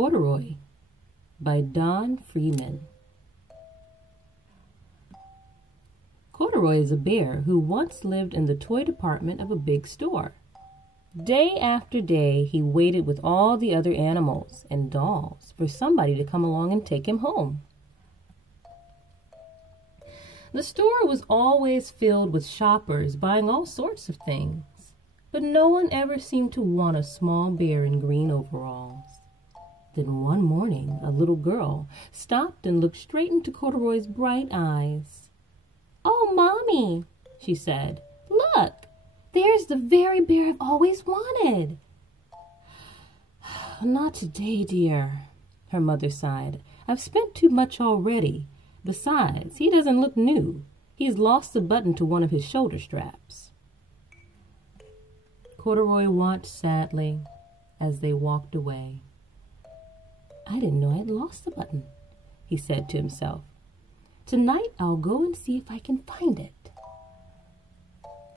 Corduroy by Freeman. Corduroy is a bear who once lived in the toy department of a big store. Day after day, he waited with all the other animals and dolls for somebody to come along and take him home. The store was always filled with shoppers buying all sorts of things, but no one ever seemed to want a small bear in green overalls. Then one morning, a little girl stopped and looked straight into Corduroy's bright eyes. "Oh, Mommy," she said, "look, there's the very bear I've always wanted." "Not today, dear," her mother sighed. "I've spent too much already. Besides, he doesn't look new. He's lost the button to one of his shoulder straps." Corduroy watched sadly as they walked away. "I didn't know I'd lost the button," he said to himself. "Tonight I'll go and see if I can find it."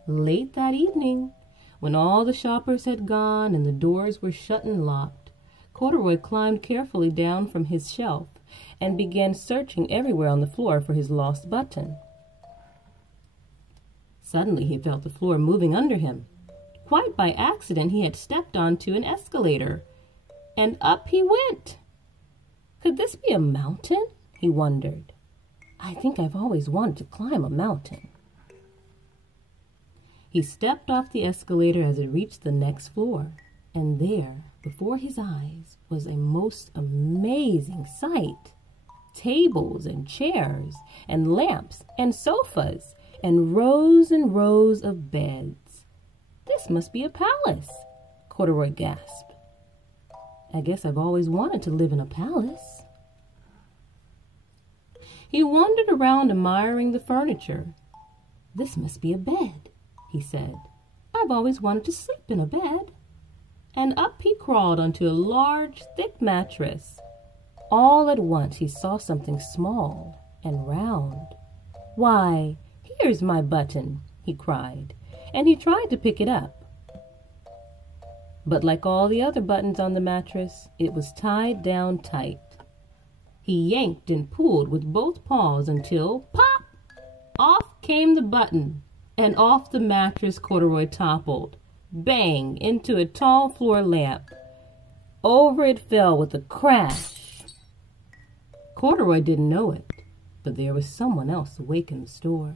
Late that evening, when all the shoppers had gone and the doors were shut and locked, Corduroy climbed carefully down from his shelf and began searching everywhere on the floor for his lost button. Suddenly he felt the floor moving under him. Quite by accident he had stepped onto an escalator, and up he went. Could this be a mountain? He wondered. I think I've always wanted to climb a mountain. He stepped off the escalator as it reached the next floor, and there, before his eyes, was a most amazing sight. Tables and chairs and lamps and sofas and rows of beds. "This must be a palace," Corduroy gasped. "I guess I've always wanted to live in a palace." He wandered around admiring the furniture. "This must be a bed," he said. "I've always wanted to sleep in a bed." And up he crawled onto a large, thick mattress. All at once he saw something small and round. "Why, here's my button," he cried, and he tried to pick it up. But like all the other buttons on the mattress, it was tied down tight. He yanked and pulled with both paws until, pop! Off came the button, and off the mattress Corduroy toppled, bang, into a tall floor lamp. Over it fell with a crash. Corduroy didn't know it, but there was someone else awake in the store.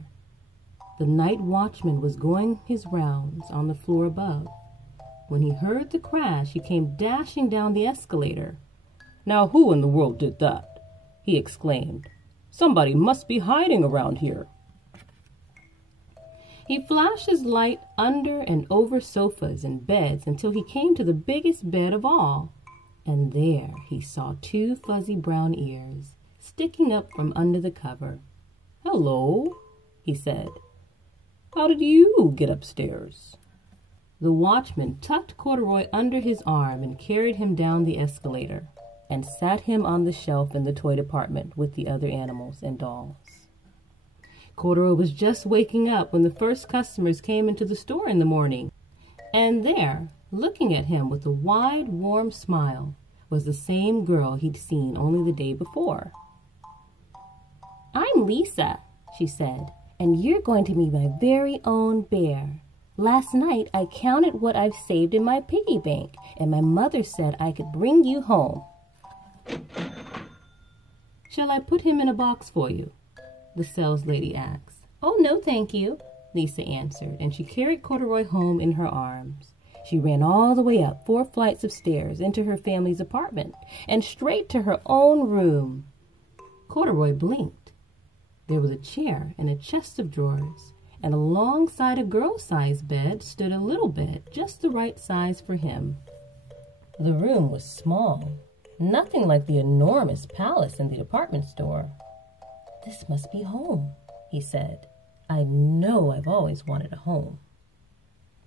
The night watchman was going his rounds on the floor above. When he heard the crash, he came dashing down the escalator. "Now who in the world did that?" he exclaimed. "Somebody must be hiding around here." He flashed his light under and over sofas and beds until he came to the biggest bed of all. And there he saw two fuzzy brown ears sticking up from under the cover. "Hello," he said. "How did you get upstairs?" The watchman tucked Corduroy under his arm and carried him down the escalator and sat him on the shelf in the toy department with the other animals and dolls. Corduroy was just waking up when the first customers came into the store in the morning, and there, looking at him with a wide, warm smile, was the same girl he'd seen only the day before. "I'm Lisa," she said, "and you're going to be my very own bear. Last night I counted what I've saved in my piggy bank, and my mother said I could bring you home." "Shall I put him in a box for you?" the saleslady asked. "Oh, no, thank you," Lisa answered, and she carried Corduroy home in her arms. She ran all the way up 4 flights of stairs into her family's apartment and straight to her own room. Corduroy blinked. There was a chair and a chest of drawers, and alongside a girl-sized bed stood a little bed just the right size for him. The room was small, nothing like the enormous palace in the department store. "This must be home," he said. "I know I've always wanted a home."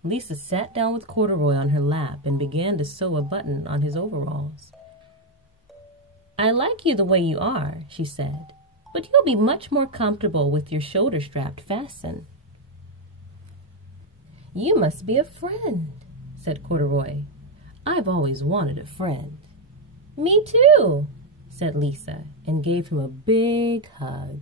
Lisa sat down with Corduroy on her lap and began to sew a button on his overalls. "I like you the way you are," she said, "but you'll be much more comfortable with your shoulder strapped fastened." "You must be a friend," said Corduroy. "I've always wanted a friend." Me too, said Lisa, and gave him a big hug.